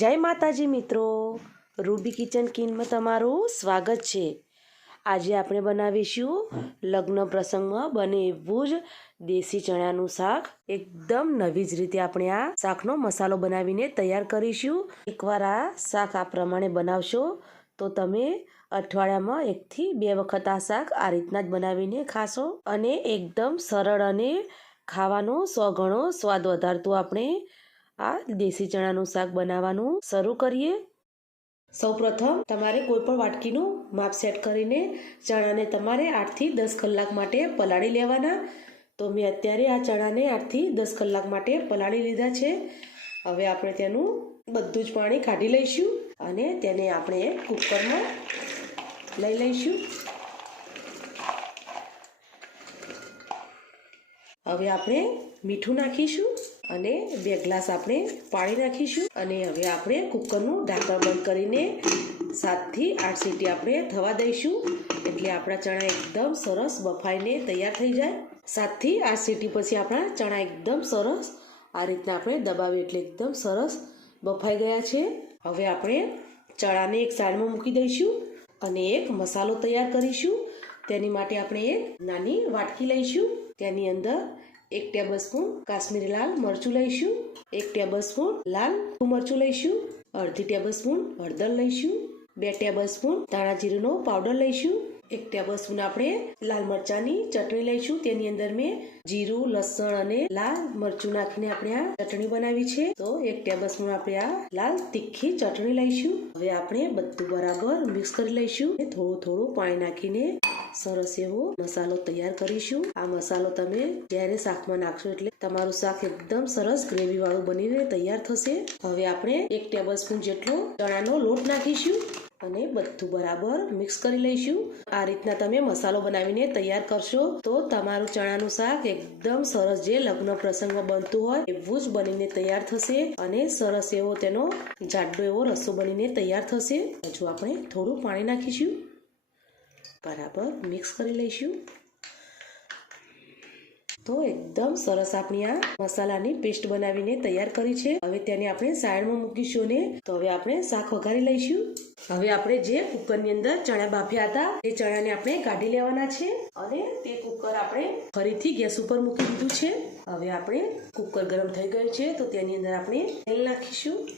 જય માતાજી મિત્રો. રૂબી કિચન કિનમાં તમારું સ્વાગત છે. આજે આપણે બનાવીશું લગ્ન પ્રસંગમાં બને એવું જ દેશી ચણાનું શાક. એકદમ નવી જ રીતે આપણે આ શાકનો મસાલો બનાવીને તૈયાર કરીશું. એકવાર આ શાક આ પ્રમાણે બનાવશો તો તમે અઠવાડિયામાં એકથી બે વખત આ શાક આ રીતના જ બનાવીને ખાશો અને એકદમ સરળ અને ખાવાનો સો ગણો સ્વાદ વધારતું આપણે આ દેશી ચણાનું શાક બનાવવાનું શરૂ કરીએ. સૌપ્રથમ તમારે કોઈ પણ વાટકીનું માપ સેટ કરીને ચણાને તમારે આઠથી દસ કલાક માટે પલાળી લેવાના. તો મેં અત્યારે આ ચણાને આઠથી દસ કલાક માટે પલાળી લીધા છે. હવે આપણે તેનું બધું જ પાણી કાઢી લઈશું અને તેને આપણે કુકરમાં લઈ લઈશું. હવે આપણે મીઠું નાખીશું. અને બે ગ્લાસ આપણે પાણી નાખીશું અને હવે આપણે કુકરનું ઢાંકણ બંધ કરીને સાતથી આઠ સીટી આપણે થવા દઈશું. એટલે આપણા ચણા એકદમ સરસ બફાઈને તૈયાર થઈ જાય. સાતથી આઠ સીટી પછી આપણા ચણા એકદમ સરસ આ રીતના આપણે દબાવીએ એટલે એકદમ સરસ બફાઈ ગયા છે. હવે આપણે ચણાને એક સાઈડમાં મૂકી દઈશું અને એક મસાલો તૈયાર કરીશું. તેની માટે આપણે એક નાની વાટકી લઈશું. તેની અંદર એક ટેબલ સ્પૂન કાશ્મીરી લાલ મરચું લઈશું, એક ટેબલ સ્પૂન લાલ મરચું લઈશું, અડધી ટેબલ સ્પૂન હળદર લઈશું, બે ટેબલ સ્પૂન ધાણા જીરુંનો પાવડર લઈશું, એક ટેબલ સ્પૂન આપણે લાલ મરચાની ચટણી લઈશું, તેની અંદર મેં જીરું, લસણ અને લાલ મરચું નાખીને આપણે આ ચટણી બનાવી છે. તો એક ટેબલ સ્પૂન આપણે આ લાલ તીખી ચટણી લઈશું. હવે આપણે બધું બરાબર મિક્સ કરી લઈશું. થોડું થોડું પાણી નાખીને સરસ એવો મસાલો તૈયાર કરીશું. આ મસાલો તમે જ્યારે શાકમાં નાખશો એટલે તમારું શાક એકદમ સરસ ગ્રેવી વાળું બનીને તૈયાર થશે. હવે આપણે એક ટેબલ સ્પૂન જેટલો ચણાનો લોટ નાખીશું અને બધું બરાબર મિક્સ કરી લઈશું. આ રીતના તમે મસાલો બનાવીને તૈયાર કરશો તો તમારું ચણાનું શાક એકદમ સરસ જે લગ્ન પ્રસંગમાં બનતું હોય એવું જ બનીને તૈયાર થશે અને સરસ એવો તેનો જાડો એવો રસો બનીને તૈયાર થશે. હજુ આપણે થોડું પાણી નાખીશું. બરાબર મિક્સ કરી લઈશું. તો એકદમ સરસ આપણી આ મસાલાની પેસ્ટ બનાવીને તૈયાર કરી છે. હવે તેને આપણે સાઈડમાં મૂકીશું ને, તો હવે આપણે શાક વઘારી લઈશું. હવે આપણે જે કુકરની અંદર ચણા બાફ્યા હતા તે ચણાને આપણે કાઢી લેવાના છે. અને તે કુકર આપણે ફરીથી ગેસ ઉપર મૂકી દીધું છે. હવે આપણે કુકર ગરમ થઈ ગયું છે, તો તેની અંદર આપણે તેલ નાખીશું.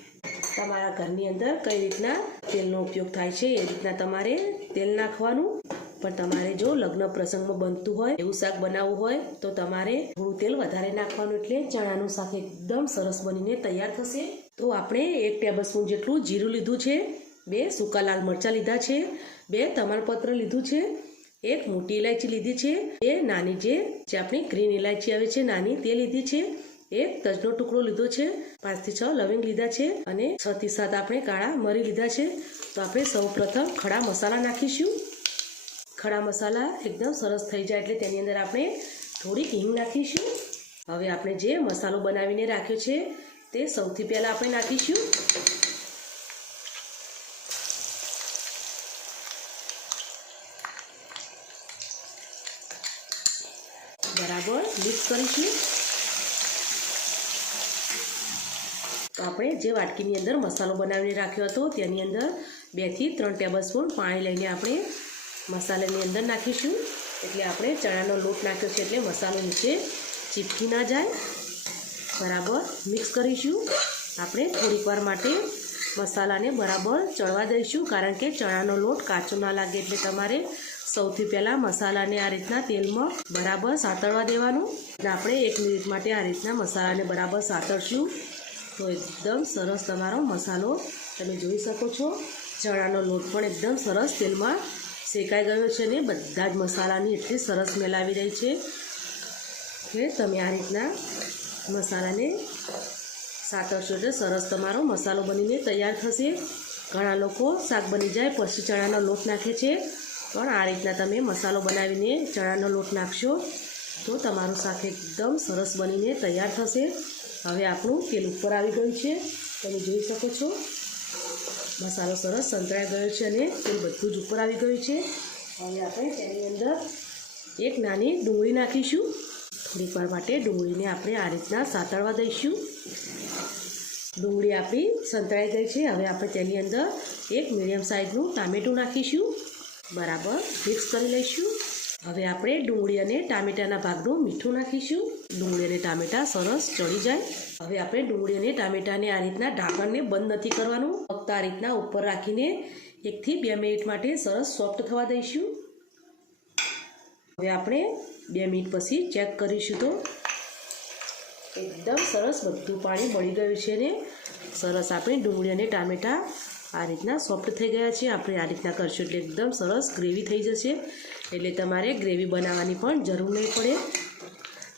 તમારા ઘરની અંદર કઈ રીતના તેલનો ઉપયોગ થાય છે, એ રીતના તમારે તેલ નાખવાનું. પણ તમારે જો લગ્ન પ્રસંગમાં બનતું હોય, એવું શાક બનાવવું હોય, તો તમારે થોડું તેલ વધારે નાખવાનું એટલે ચણાનું શાક એકદમ સરસ બનીને તૈયાર થશે. તો આપણે એક ટેબલ સ્પૂન જેટલું જીરું લીધું છે, બે સૂકા લાલ મરચાં લીધા છે, બે તમાલપત્ર લીધું છે, એક મોટી ઇલાયચી લીધી છે, બે નાની જે આપણી ગ્રીન ઇલાયચી આવે છે નાની તે લીધી છે, એક તજનો ટુકડો લીધો છે, પાંચથી છ લવિંગ લીધા છે અને છ થી સાત આપણે કાળા મરી લીધા છે. તો આપણે સૌ પ્રથમ ખડા મસાલા નાખીશું. ખડા મસાલા એકદમ સરસ થઈ જાય એટલે તેની અંદર આપણે થોડીક હિંગ નાખીશું. હવે આપણે જે મસાલો બનાવીને રાખ્યો છે, તે સૌથી પહેલાં આપણે નાખીશું. બરાબર મિક્સ કરીશું. તો આપણે જે વાટકીની અંદર મસાલો બનાવીને રાખ્યો હતો, તેની અંદર બેથી ત્રણ ટેબલ સ્પૂન પાણી લઈને આપણે મસાલાની અંદર નાખીશું. એટલે આપણે ચણાનો લોટ નાખ્યો છે એટલે મસાલો નીચે ચીપકી ના જાય. બરાબર મિક્સ કરીશું. આપણે થોડીક વાર માટે મસાલાને બરાબર ચડવા દઈશું, કારણ કે ચણાનો લોટ કાચો ના લાગે એટલે તમારે સૌથી પહેલાં મસાલાને આ રીતના તેલમાં બરાબર સાતળવા દેવાનું. આપણે એક મિનિટ માટે આ રીતના મસાલાને બરાબર સાતળશું. તો એકદમ સરસ તમારો મસાલો તમે જોઈ શકો છો. ચણાનો લોટ પણ એકદમ સરસ તેલમાં શેકાઈ ગયો છે ને, બધા જ મસાલાની એટલી સરસ મેલાવી રહી છે કે તમે આ રીતના મસાલાને સાતરશો એટલે સરસ તમારો મસાલો બનીને તૈયાર થશે. ઘણા લોકો શાક બની જાય, પછી ચણાનો લોટ નાખે છે. પણ આ રીતના તમે મસાલો બનાવીને ચણાનો લોટ નાખશો તો તમારું શાક એકદમ સરસ બનીને તૈયાર થશે. હવે આપણું તેલ ઉપર આવી ગયું છે. તમે જોઈ શકો છો. મસાલો સરસ સંતળાઈ ગયો છે અને તેલ બધું જ ઉપર આવી ગયું છે. હવે આપણે તેની અંદર એક નાની ડુંગળી નાખીશું. થોડીક વાર માટે ડુંગળીને આપણે આ રીતના સાતળવા દઈશું. ડુંગળી આપણી સંતળાઈ ગઈ છે. હવે આપણે તેની અંદર એક મીડિયમ સાઇઝનું ટામેટું નાખીશું. બરાબર મિક્સ કરી લઈશું. હવે આપણે ડુંગળી અને ટામેટાના ભાગનું મીઠું નાખીશું. ડુંગળી અને ટામેટા સરસ ચડી જાય. હવે આપણે ડુંગળી અને ટામેટાને આ રીતના ઢાંકણને બંધ નથી કરવાનું. ફક્ત આ રીતના ઉપર રાખીને એકથી બે મિનિટ માટે સરસ સોફ્ટ થવા દઈશું. હવે આપણે બે મિનિટ પછી ચેક કરીશું તો એકદમ સરસ બધું પાણી મળી ગયું છે ને. સરસ આપણે ડુંગળી અને ટામેટાં આ રીતના સોફ્ટ થઈ ગયા છે આપણે આ રીતના કરશું એટલે એકદમ સરસ ગ્રેવી થઈ જશે. એટલે તમારે ગ્રેવી બનાવવાની પણ જરૂર નહીં પડે.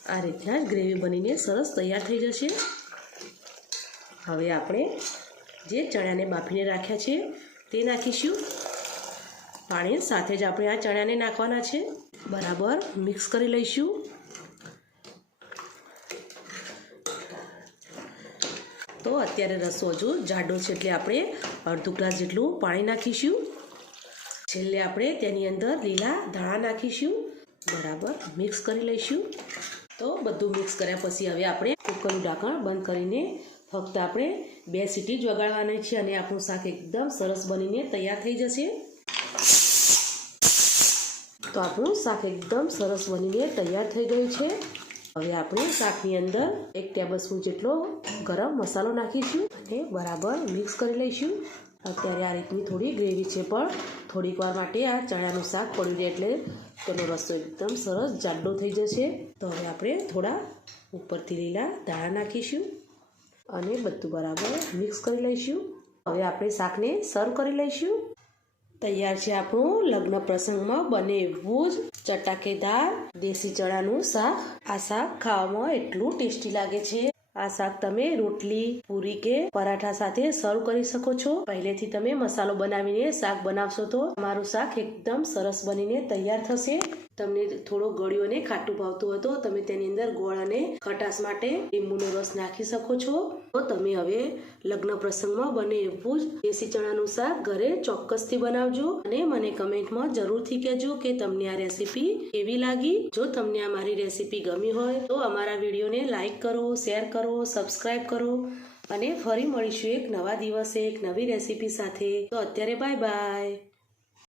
આ રીતના ગ્રેવી બનીને સરસ તૈયાર થઈ જશે. હવે આપણે જે ચણાને બાફીને રાખ્યા છે તે નાખીશું. પાણી સાથે જ આપણે આ ચણાને નાખવાના છે. બરાબર મિક્સ કરી લઈશું. તો અત્યારે રસો હજુ જાડો છે એટલે આપણે અડધું ગ્લાસ જેટલું પાણી નાખીશું. છેલ્લે આપણે તેની અંદર લીલા ધાણા નાખીશું. બરાબર મિક્સ કરી લઈશું. તો બધું મિક્સ કર્યા પછી હવે આપણે કુકરનું ઢાંકણ બંધ કરીને ફક્ત આપણે બે સીટી જ વગાડવાની છે અને આપણું શાક એકદમ સરસ બનીને તૈયાર થઈ જશે. તો આપણું શાક એકદમ સરસ બનીને તૈયાર થઈ ગયું છે. હવે આપણે શાકની અંદર એક ટેબલ સ્પૂન જેટલો ગરમ મસાલો નાખીશું અને બરાબર મિક્સ કરી લઈશું. અત્યારે આ રીતની થોડી ગ્રેવી છે પણ થોડીક વાર માટે આ ચણાનું શાક પડી રહે એટલે તેનો રસો એકદમ સરસ જાડો થઈ જશે. તો હવે આપણે થોડા ઉપરથી લીલા દાણા નાખીશું અને બધું બરાબર મિક્સ કરી લઈશું. હવે આપણે શાકને સર્વ કરી લઈશું. તૈયાર છે આપણું લગ્ન પ્રસંગમાં બને એવું જ ચટાકેદાર દેશી ચણાનું શાક. આ શાક ખાવામાં એટલું ટેસ્ટી લાગે છે. આ શાક તમે રોટલી, પૂરી કે પરાઠા સાથે સર્વ કરી શકો છો. પહેલેથી તમે મસાલો બનાવીને શાક બનાવશો તો તમારું શાક એકદમ સરસ બનીને તૈયાર થશે. તમને થોડો ગળ્યો અને ખાટું ભાવતું હતો તમે તેની અંદર ગોળ અને ખટાશ માટે લીંબુનો રસ નાખી શકો છો. તો તમે હવે લગ્ન પ્રસંગમાં બને એવું જ દેશી ચણાનું શાક ઘરે ચોક્કસથી બનાવજો અને મને કમેન્ટમાં જરૂરથી કહેજો કે તમને આ રેસીપી કેવી લાગી. જો તમને આ મારી રેસીપી ગમી હોય તો અમારા વિડીયોને લાઈક કરો, શેર કરો સબસ્ક્રાઈબ કરો અને ફરી મળીશું એક નવા દિવસે એક નવી રેસીપી સાથે. તો અત્યારે બાય બાય.